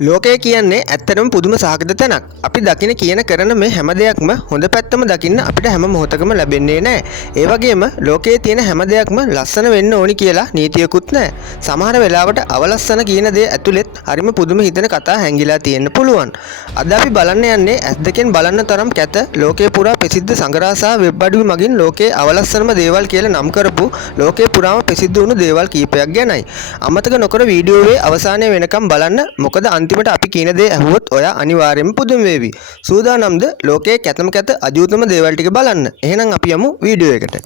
ලෝකය කියන්නේ ඇත්තටම පුදුම සහගත තැනක්. අපි දකින කියන කරන මේ හැම දෙයක්ම හොඳ පැත්තම දකින්න අපිට හැම මොහොතකම ලැබෙන්නේ නැහැ. ඒ වගේම ලෝකයේ තියෙන හැම දෙයක්ම ලස්සන වෙන්න ඕනි කියලා නීතියකුත් නැහැ. සමහර වෙලාවට අවලස්සන කියන දේ ඇතුළෙත් හරිම පුදුම හිතෙන කතා හැංගිලා තියෙන්න පුළුවන්. අද අපි බලන්න යන්නේ ඇස් දෙකෙන් බලන්න තරම් කැත ලෝකේ පුරා ප්‍රසිද්ධ සංගරා සහ වෙබ් අඩවි මගින් ලෝකයේ අවලස්සනම දේවල් කියලා නම් කරපු ලෝකේ පුරාම ප්‍රසිද්ධ වුණු දේවල් කීපයක් ගැනයි. අමතක නොකර වීඩියෝවේ අවසානය වෙනකම් බලන්න. මොකද අන්තිමට අපි කියන දේ ඇහුවොත් ඔයා අනිවාර්යයෙන්ම පුදුම වේවි. සූදානම්ද ලෝකයේ කැතම කැත අජූතම දේවල් ටික බලන්න. එහෙනම් අපි යමු වීඩියෝ එකට.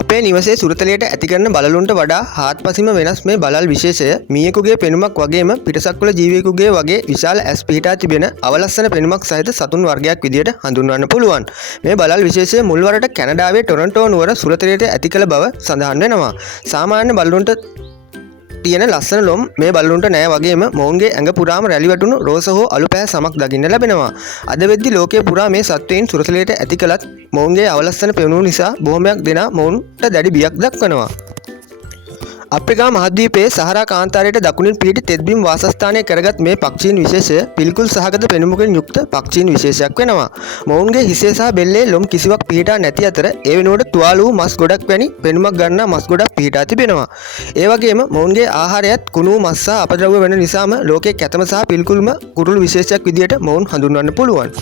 අපේ නිවසේ සුරතලයට ඇති කරන බලලුන්ට වඩා හාත්පසින්ම වෙනස් මේ බලල් විශේෂය මීයෙකුගේ පෙනුමක් වගේම පිටසක්වල ජීවියෙකුගේ වගේ විශාල ඇස් පිහිටා තිබෙන අවලස්සන පෙනුමක් සහිත සතුන් වර්ගයක් විදියට හඳුන්වන්න පුළුවන්. මේ බලල් විශේෂය මුල්වරට කැනඩාවේ ටොරන්ටෝ නුවර සුරතලයට ඇති කළ බව සඳහන් වෙනවා. සාමාන්‍ය බලලුන්ට තියෙන ලස්සන ලොම් මේ බලලුන්ට නෑ වගේම මොවුන්ගේ ඇඟ පුරාම රැලි වැටුණු රෝස හෝ අලු පෑ සමක් දකින්න ලැබෙනවා. අද වෙද්දි ලෝකයේ පුරා මේ සත්වයින් සුරතලයට ඇති කළත් මොවුන්ගේ අවලස්සන පෙනුම නිසා බොහොමයක් දෙනා මොවුන්ට දැඩි බියක් දක්වනවා. අප්‍රිකා මහද්වීපයේ සහරා කාන්තාරයට දකුණින් පිහිටි තෙත්බිම් වාසස්ථානය කරගත් මේ පක්ෂීන් විශේෂය පිළිකුල් සහගත පෙනුමකින් යුක්ත පක්ෂීන් විශේෂයක් වෙනවා. මොවුන්ගේ හිසේ සහ බෙල්ලේ ලොම් කිසිවක් පිහිටා නැති අතර ඒ වෙනුවට තුවාල වූ මස් ගොඩක් වැනි පෙනුමක් ගන්නා මස් ගොඩක් පිහිටා තිබෙනවා. ඒ වගේම මොවුන්ගේ ආහාරයත් කුණු මස් සහ අපද්‍රව්‍ය වෙන නිසාම ලෝකයේ කැතම සහ පිළිකුල්ම කුරුළු විශේෂයක් විදියට මොවුන් හඳුන්වන්න පුළුවන්.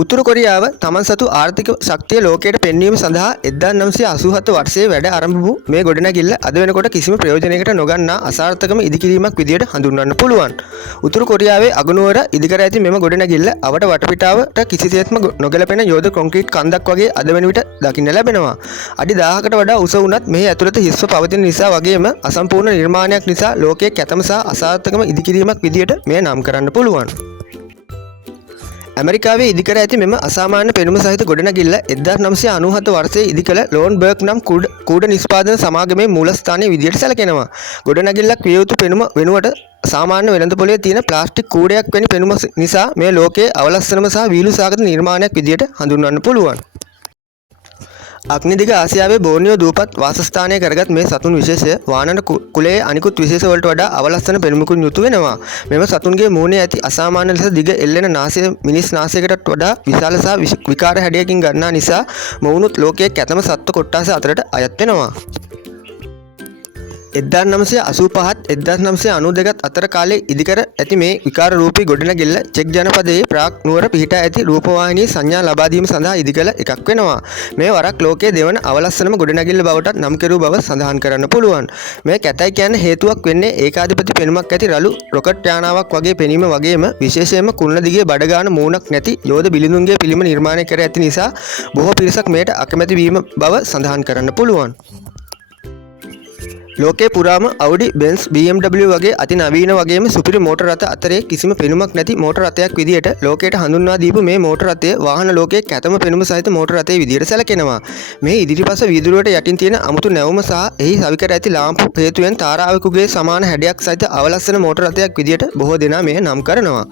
උතුරු කොරියාව තමන් සතු ආර්ථික ශක්තිය ලෝකයට පෙන්වීම සඳහා 1987 වර්ෂයේ වැඩ ආරම්භ වූ මේ ගොඩනැගිල්ල අද වෙනකොට කිසිම ප්‍රයෝජනයකට නොගන්නා අසාර්ථකම ඉදිකිරීමක් විදියට හඳුන්වන්න පුළුවන්. උතුරු කොරියාවේ අගනුවර ඉදිකර ඇති මෙම ගොඩනැගිල්ල අවට වටපිටාවට කිසිසේත්ම නොගැලපෙන යෝධ කොන්ක්‍රීට් කන්දක් වගේ අද වෙන විට දකින්න ලැබෙනවා. අඩි 1000කට වඩා උස වුණත් මෙහි ඇතුළත හිස්ව පවතින නිසා වගේම අසම්පූර්ණ නිර්මාණයක් නිසා ලෝකයේ කැතම සහ අසාර්ථකම ඉදිකිරීමක් විදියට මෙය නම් කරන්න පුළුවන්. ඇමරිකාවේ ඉදිකර ඇති මෙම අසාමාන්‍ය පෙනුම සහිත ගොඩනැගිල්ල 1997 වර්ෂයේ ඉදිකළ ලෝන්බර්ග් නම් කූඩ නිෂ්පාදන සමාගමේ මූලස්ථානයේ විදියට සැලකෙනවා. ගොඩනැගිල්ලක් විය යුතු පෙනුම වෙනුවට සාමාන්‍ය වෙළඳ පොලේ තියෙන ප්ලාස්ටික් කූඩයක් වැනි පෙනුම නිසා මේ ලෝකයේ අවලස්සනම සහ වීලු සාගත නිර්මාණයක් විදියට හඳුන්වන්න පුළුවන්. අග්නිදිග ආසියාවේ බෝනියෝ දූපත් වාසස්ථානය කරගත් මේ සතුන් විශේෂය වානර කුලයේ අනිකුත් විශේෂ වලට වඩා අවලස්සන පෙනුමකින් යුතු වෙනවා. මෙම සතුන්ගේ මූණේ ඇති අසාමාන්‍ය ලෙස දිග එල්ලෙන නාසය මිනිස් නාසයකටත් වඩා විශාල සහ විකාර හැඩයකින් ගන්නා නිසා මොවුනුත් ලෝකයේ කැතම සත්ව කොට්ටාස අතරට අයත් වෙනවා. 1985 1992 අතර කාලේ ඉදිකර ඇති මේ විකාර රූපී ගොඩනැගිල්ල චෙක් ජනපදයේ ප්‍රාග් නුවර පිහිටා ඇති රූපවාහිනී සංඥා ලබා දීම සඳහා ඉදිකළ එකක් වෙනවා. මේ වරක් ලෝකයේ දෙවන අවලස්සනම ගොඩනැගිල්ල බවට නම් කෙරූ බව සඳහන් කරන්න පුළුවන්. මේ කැතයි කියන හේතුවක් වෙන්නේ ඒකාධිපති පෙනුමක් ඇති රළු රොකට් යානාවක් වගේ පෙනීම වගේම විශේෂයෙන්ම කුරුණ දිගේ බඩගාන මූණක් නැති යෝධ බිලිඳුන්ගේ පිළිම නිර්මාණය කර ඇති නිසා බොහෝ පිරිසක් මෙයට අකමැති වීම බව සඳහන් කරන්න පුළුවන්. ලෝකේ පුරාම Audi, Benz, BMW වගේ අතිනවීන වගේම සුපිරි මෝටර රථ අතරේ කිසිම පෙනුමක් නැති මෝටර රථයක් විදියට ලෝකයට හඳුන්වා දීපු මේ මෝටර රථය වාහන ලෝකයේ කැතම පෙනුම සහිත මෝටර රථයේ විදියට සැලකෙනවා. මේ ඉදිරිපස වීදුරුවට යටින් තියෙන අමුතු නැවුම සහ එහි සවිකර ඇති ලාම්පු හේතුවෙන් තාරාවකගේ සමාන හැඩයක් සහිත අවලස්සන මෝටර රථයක් විදියට බොහෝ දෙනා මෙය නම් කරනවා.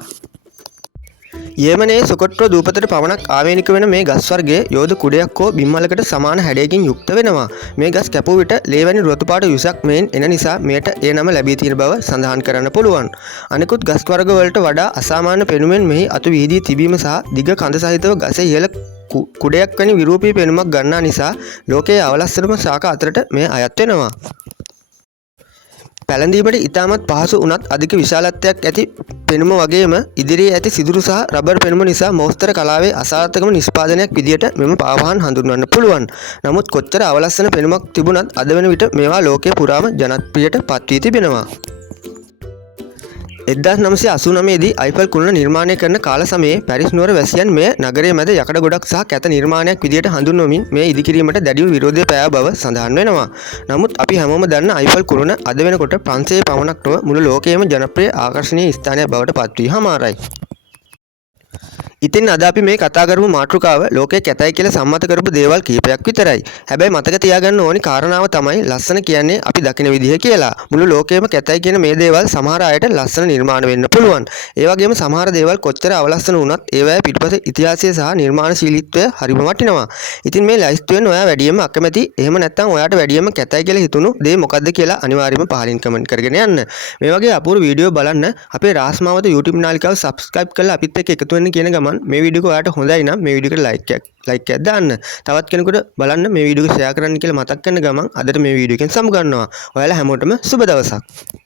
යෙමනයේ සොකොට්ටෝ දූපතට පමණක් ආවේනික වෙන මේ ගස් වර්ගයේ යෝධ කුඩයක් හෝ බිම්මලකට සමාන හැඩයකින් යුක්ත වෙනවා. මේ ගස් කැපුව විට ලේ වැනි රතු පාට යුසක් මෙයින් එන නිසා මෙයට ඒ නම ලැබී තියෙන බව සඳහන් කරන්න පුළුවන්. අනිකුත් ගස් වර්ග වලට වඩා අසාමාන්‍ය පෙනුමෙන් මෙහි අතු විහිදී තිබීම සහ දිග කඳ සහිතව ගසේ ඉහළ කුඩයක් වැනි විරූපී පෙනුමක් ගන්නා නිසා ලෝකයේ අවලස්සනම ශාක අතරට මේ අයත් වෙනවා. පැළඳීමට ඉතාමත් පහසු වුණත් අධික විශාලත්වයක් ඇති පෙනුම වගේම ඉදිරියේ ඇති සිදුරු සහ රබර් පෙනුම නිසා මෝස්තර කලාවේ අසාර්ථකම නිෂ්පාදනයක් විදියට මෙම පාවාහන් හඳුන්වන්න පුළුවන්. නමුත් කොච්චර අවලස්සන පෙනුමක් තිබුණත් අද වෙන විට මේවා ලෝකයේ පුරාම ජනප්‍රියට පත් වී තිබෙනවා. 1989 දී අයිෆල් කුළුණ නිර්මාණය කරන කාල සමයේ පැරිස් නුවර වැසියන් මෙය නගරයේ මැද යකඩ ගොඩක් සහ කැත නිර්මාණයක් විදියට හඳුන්වමින් මේ ඉදිකිරීමට දැඩිව විරෝධය පෑ බව සඳහන් වෙනවා. නමුත් අපි හැමෝම දන්න අයිෆල් කුළුණ අද වෙනකොට ප්‍රංශයේ පමණක් නොව මුළු ලෝකයේම ජනප්‍රිය ආකර්ෂණීය ස්ථානයක් බවට පත් වී හමාරයි. ඉතින් අද අපි මේ කතා කරමු මාතෘකාව ලෝකයේ කැතයි කියලා සම්මත කරපු දේවල් කීපයක් විතරයි. හැබැයි මතක තියාගන්න ඕනි කාරණාව තමයි ලස්සන කියන්නේ අපි දකින විදිහ කියලා. මුළු ලෝකෙම කැතයි කියන මේ දේවල් සමහර අයට ලස්සන නිර්මාණ වෙන්න පුළුවන්. ඒ වගේම සමහර දේවල් කොච්චර අවලස්සන වුණත් ඒවැය පිටපත ඉතිහාසය සහ නිර්මාණශීලීත්වය හරිම වටිනවා. ඉතින් මේ ලයිස්තුවෙන් ඔයා වැඩියෙන්ම අකමැති එහෙම නැත්නම් ඔයාට වැඩියෙන්ම කැතයි කියලා හිතුණු දේ මොකක්ද කියලා අනිවාර්යයෙන්ම පහලින් කමෙන්ට් කරගෙන යන්න. මේ වගේ අපූර්ව වීඩියෝ බලන්න අපේ රාස්මාවත YouTube නාලිකාව subscribe කරලා අපිත් එක්ක එකතු වෙන්න කියන ගමන් මේ වීඩියෝ එක ඔයාලට හොඳයි නම් මේ වීඩියෝ එකට like එකක් දාන්න. තවත් කෙනෙකුට බලන්න මේ වීඩියෝ එක share කරන්න කියලා මතක් කරන ගමන් අදට මේ වීඩියෝ එකෙන් සමු ගන්නවා. ඔයාලා හැමෝටම සුබ දවසක්.